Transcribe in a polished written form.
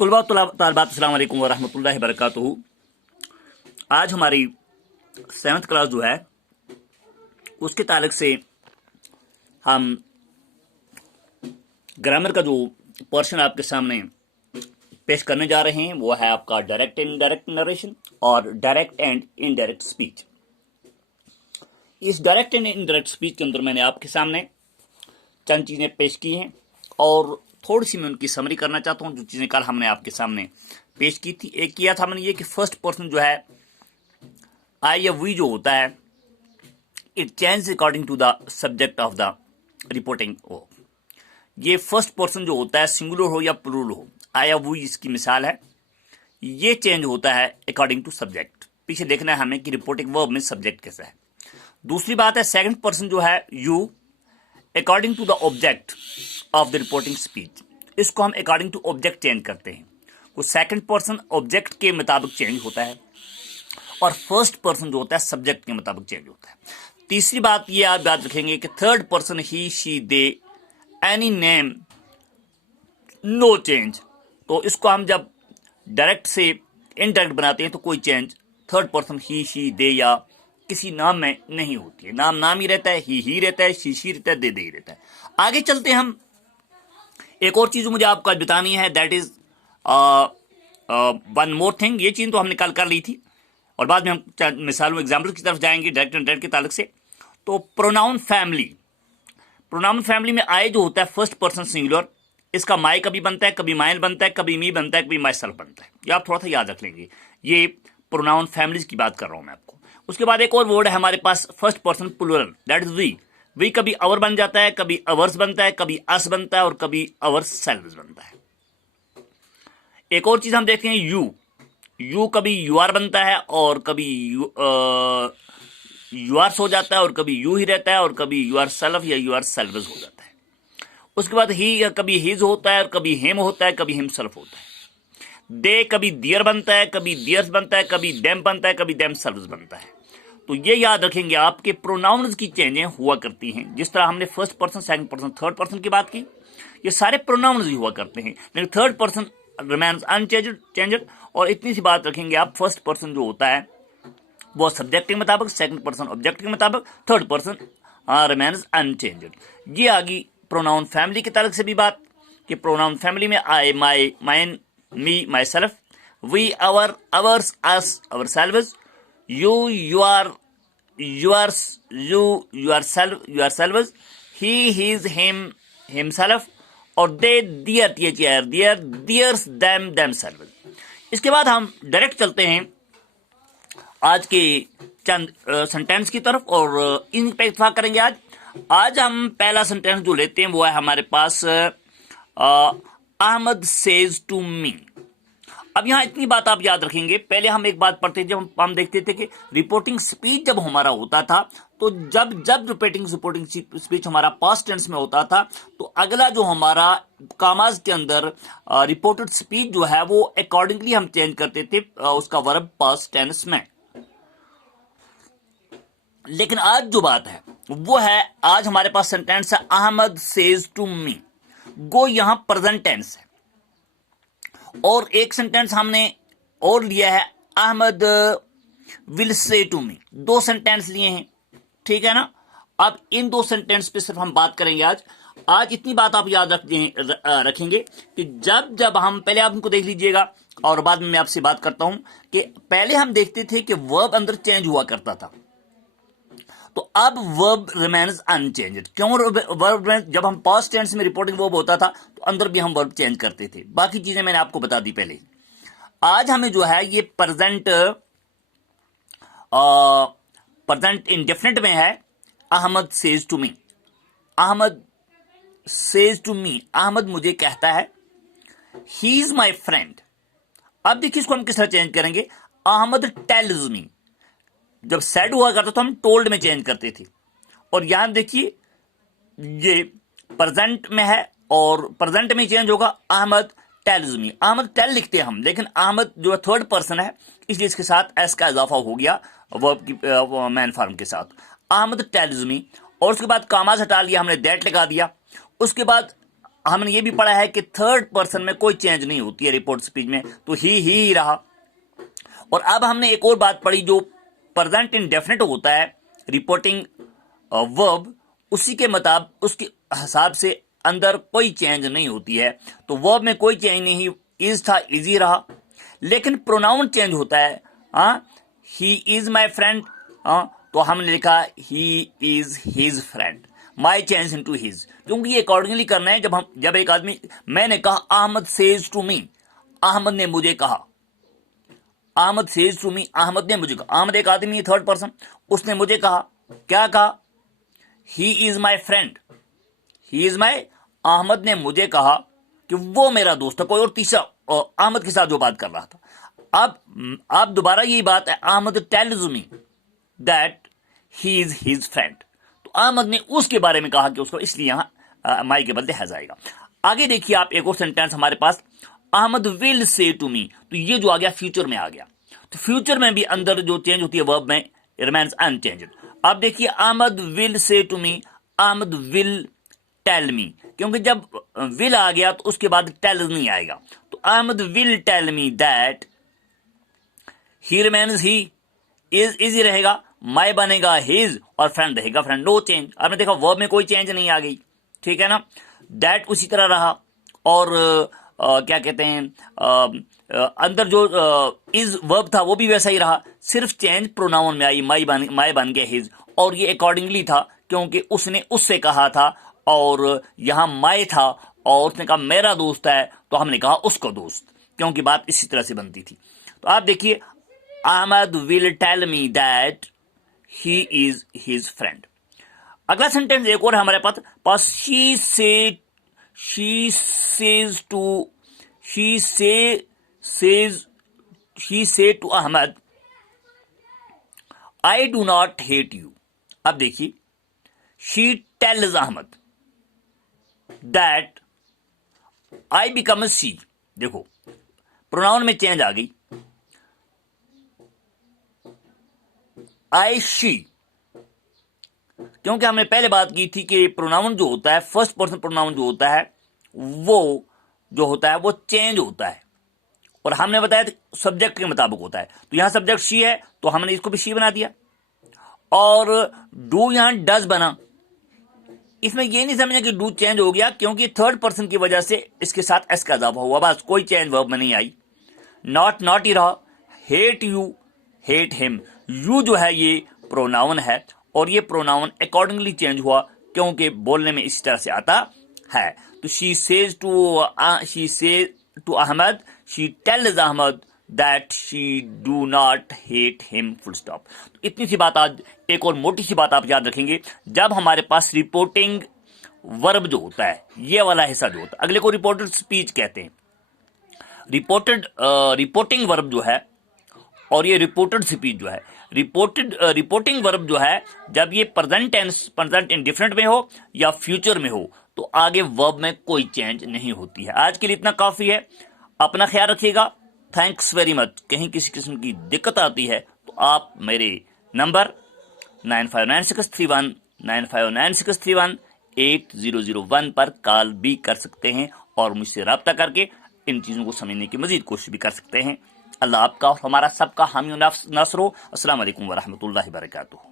तालबात अस्सलाम वालेकुम वरहमतुल्लाहि वबरकातुहू। आज हमारी 7th क्लास जो है उसके ताल्लुक से हम ग्रामर का जो पोर्शन आपके सामने पेश करने जा रहे हैं वो है आपका डायरेक्ट एंड इनडायरेक्ट नरेशन और डायरेक्ट एंड इनडायरेक्ट स्पीच। इस डायरेक्ट एंड इनडायरेक्ट स्पीच के अंदर मैंने आपके सामने चंद चीज़ें पेश की हैं और थोड़ी सी मैं उनकी समरी करना चाहता हूं। जो चीज़ें कल हमने आपके सामने पेश की थी, एक किया था मैंने ये कि फर्स्ट पर्सन जो है आई या वी जो होता है it change according to the subject of the reporting हो। ये फर्स्ट पर्सन जो होता है सिंगुलर हो या प्लूरल हो, आई या वी इसकी मिसाल है। ये चेंज होता है अकॉर्डिंग टू सब्जेक्ट। पीछे देखना है हमें कि रिपोर्टिंग वर्ब में सब्जेक्ट कैसा है। दूसरी बात है सेकंड पर्सन जो है you according to the object of the reporting speech. इसको हम अकॉर्डिंग ऑब्जेक्ट ऑब्जेक्ट चेंज करते हैं। वो सेकंड पर्सन ऑब्जेक्ट के मुताबिक चेंज होता है और फर्स्ट पर्सन जो होता है सब्जेक्ट के मुताबिक चेंज होता है। तीसरी बात ये आप याद रखेंगे कि third person he she they any name no change. तो इसको हम जब डायरेक्ट से इनडायरेक्ट बनाते हैं तो कोई change third person he she दे या किसी नाम में नहीं होती है। नाम ही रहता है, ही रहता है, शी रहता है, दे ही रहता है। आगे चलते हम। एक और चीज मुझे आपको बतानी है, that is one more thing. ये चीज तो हमने कल कर ली थी और बाद में हम मिसालों एग्जाम्पल की तरफ जाएंगे डायरेक्ट एंड इनडायरेक्ट के ताल्लुक से। तो प्रोनाउन फैमिली में आई जो होता है फर्स्ट पर्सन सिंगुलर, इसका माई कभी बनता है, कभी माइन बनता है, कभी मी बनता है, कभी माई सेल्फ बनता है। ये आप थोड़ा सा याद रख लेंगे। ये प्रोनाउन फैमिलीज की बात कर रहा हूं मैं आपको। उसके बाद एक और वर्ड है हमारे पास first person plural, that is we. We कभी अवर बन जाता है, कभी अवर्स बनता है, कभी अस बनता है और कभी अवर्स सेल्व्स बनता है। एक और चीज हम देखते हैं यू कभी यू आर बनता है और कभी यू आर हो जाता है और कभी यू ही रहता है और कभी यू आर सेल्फ या यू आर सेल्व्स हो जाता है। उसके बाद ही कभी हिज होता है और कभी हिम होता है, कभी हिमसेल्फ होता है। दे कभी दियर बनता है, कभी दियर्स बनता है, कभी देम बनता है, कभी देम सेल्व्स बनता है। तो ये याद रखेंगे आपके प्रोनाउंस की चेंजें हुआ करती हैं। जिस तरह हमने first person, second person, third person की बात की, ये सारे प्रोनाउंस ही हुआ करते हैं, लेकिन थर्ड पर्सन रिमेन्स अनचेंज्ड। और इतनी सी बात रखेंगे आप, फर्स्ट पर्सन जो होता है वो सब्जेक्ट के मुताबिक, सेकंड पर्सन ऑब्जेक्ट के मुताबिक, थर्ड पर्सन रिमेन्स अनचेंज्ड। ये आ गई प्रोनाउन फैमिली के ताल्लुक से भी बात कि प्रोनाउन फैमिली में I, my, mine, me, myself, we, our, ours, us, ourselves, you, yours, you, yourselves, he, his, him, himself और they, their, theirs, them, themselves। इसके बाद हम डायरेक्ट चलते हैं आज के चंद सेंटेंस की तरफ और इन पे इत्तेफाक करेंगे। आज हम पहला सेंटेंस जो लेते हैं वो है हमारे पास अहमद सेज टू मी। अब यहां इतनी बात आप याद रखेंगे। पहले हम एक बात पढ़ते थे, जब हम देखते थे कि रिपोर्टिंग स्पीच जब हमारा होता था तो जब रिपोर्टिंग स्पीच हमारा पास्ट टेंस में होता था तो अगला जो हमारा कामाज के अंदर रिपोर्टेड स्पीच जो है वो अकॉर्डिंगली हम चेंज करते थे उसका वर्ब पास्ट टेंस में। लेकिन आज जो बात है वो है, आज हमारे पास सेंटेंस है अहमद सेज टू मी। गो यहां प्रेजेंट टेंस है और एक सेंटेंस हमने और लिया है Ahmed will say to me. दो सेंटेंस लिए हैं, ठीक है ना। अब इन दो सेंटेंस पे सिर्फ हम बात करेंगे आज इतनी बात आप याद रखेंगे कि जब हम पहले आप इनको देख लीजिएगा और बाद में मैं आपसे बात करता हूं कि पहले हम देखते थे कि वर्ब अंदर चेंज हुआ करता था, तो अब वर्ब रिमेन्स अनचेंज्ड। क्यों वर्ब, जब हम पास्ट टेंस में रिपोर्टिंग वर्ब होता था तो अंदर भी हम वर्ब चेंज करते थे। बाकी चीजें मैंने आपको बता दी पहले। आज हमें जो है ये प्रेजेंट इंडेफिनिट में है Ahmed says to me. Ahmed says to me, Ahmed मुझे कहता है। He is my friend. अब देखिए इसको हम किस तरह चेंज करेंगे। अहमद टेल्स मी, जब सेड हुआ करता तो हम टोल्ड में चेंज करते थे। और यहां देखिए ये प्रेजेंट में है और प्रेजेंट में चेंज होगा Ahmed tells me. Ahmed tell लिखते हैं हम, लेकिन अहमद जो थर्ड पर्सन है इसलिए इसके साथ एस का इजाफा हो गया वर्ब की मैन फॉर्म के साथ। अहमद टेल्स मी और उसके बाद कामाज हटा लिया हमने, दैट लगा दिया। उसके बाद हमने ये भी पढ़ा है कि थर्ड पर्सन में कोई चेंज नहीं होती है रिपोर्ट स्पीच में, तो ही रहा। और अब हमने एक और बात पढ़ी, जो प्रेजेंट इंडेफिनिट होता है रिपोर्टिंग वर्ब, उसी के मुताबिक उसके हिसाब से अंदर कोई चेंज नहीं होती है, तो वर्ब में कोई चेंज नहीं, इज था इजी रहा। लेकिन प्रोनाउन चेंज होता है, ही इज माई फ्रेंड, तो हमने लिखा ही is his friend, my change into his, क्योंकि ये अकॉर्डिंगली करना है। जब एक आदमी, मैंने कहा Ahmed says to me, Ahmed ने मुझे कहा, Ahmed says to me, Ahmed ने मुझे कहा। अहमद एक आदमी है, थर्ड पर्सन, उसने मुझे कहा, क्या कहा? He is my friend, he is my, Ahmed ने मुझे कहा कि वो मेरा दोस्त है, कोई और तीसरा अहमद के साथ जो बात कर रहा था। अब दोबारा यही बात है, Ahmed tells me that he is his friend, तो अहमद ने उसके बारे में कहा कि उसको, इसलिए यहां माई के बदले हैज आएगा। आगे देखिए आप, एक और सेंटेंस हमारे पास, Ahmed will say to me, तो ये जो आ गया फ्यूचर में आ गया, तो फ्यूचर में भी अंदर जो चेंज होती है वर्ब में रिमेन्स अनचेंज्ड। अब देखिए Ahmad will say to me, Ahmad will tell me, क्योंकि जब विल आ गया तो उसके बाद टेल नहीं आएगा, तो Ahmad will tell me that he remains he, is he रहेगा, माई बनेगा हिज, और फ्रेंड रहेगा फ्रेंड, नो चेंज। आपने देखा वर्ब में कोई चेंज नहीं आ गई, ठीक है ना। दैट उसी तरह रहा, और क्या कहते हैं, अंदर जो इज वर्ब था वो भी वैसा ही रहा, सिर्फ चेंज प्रोनाउन में आई, माई बन गया हिज, और ये अकॉर्डिंगली था क्योंकि उसने उससे कहा था, और यहां माई था, और उसने कहा मेरा दोस्त है, तो हमने कहा उसका दोस्त, क्योंकि बात इसी तरह से बनती थी। तो आप देखिए, Ahmad will tell me that he is his friend. अगला सेंटेंस एक और है हमारे पास, she say to Ahmad I do not hate you. अब देखिए, she tells Ahmad that I become she, देखो प्रोनाउन में चेंज आ गई, आई शी, क्योंकि हमने पहले बात की थी कि प्रोनाउन जो होता है, फर्स्ट पर्सन प्रोनाउन जो होता है, वो जो होता है वो चेंज होता है, और हमने बताया सब्जेक्ट के मुताबिक होता है। तो यहां सब्जेक्ट शी है, तो हमने इसको भी शी बना दिया, और डू यहां डज बना। इसमें यह नहीं समझना कि डू चेंज हो गया, क्योंकि थर्ड पर्सन की वजह से इसके साथ एस का इजाफा हुआ, बस कोई चेंज वर्ब में नहीं आई। नॉट ही रहा, hate you, hate him, you जो है ये प्रोनाउन है, और ये प्रोनाउन अकॉर्डिंगली चेंज हुआ, क्योंकि बोलने में इसी तरह से आता है। तो she says to Ahmad, she tells Ahmad that she do not hate him, full stop. इतनी सी बात, आज एक और मोटी सी बात आप याद रखेंगे, जब हमारे पास रिपोर्टिंग वर्ब जो होता है, ये वाला हिस्सा जो होता है, अगले को रिपोर्टेड स्पीच कहते हैं। रिपोर्टिंग वर्ब जो है, और ये रिपोर्टेड स्पीच जो है, रिपोर्टिंग वर्ब जो है, जब ये प्रेजेंट इंडिफरेंट में हो या फ्यूचर में हो, तो आगे वर्ब में कोई चेंज नहीं होती है। आज के लिए इतना काफी है, अपना ख्याल रखिएगा, थैंक्स वेरी मच। कहीं किसी किस्म की दिक्कत आती है तो आप मेरे नंबर 959631 पर कॉल भी कर सकते हैं, और मुझसे रब्ता करके इन चीजों को समझने की मजीद कोशिश भी कर सकते हैं। अल्लाह आपका और हमारा सबका हामी नस्र हो। अस्सलाम वालेकुम वरहमतुल्लाहि वबरकातुहू।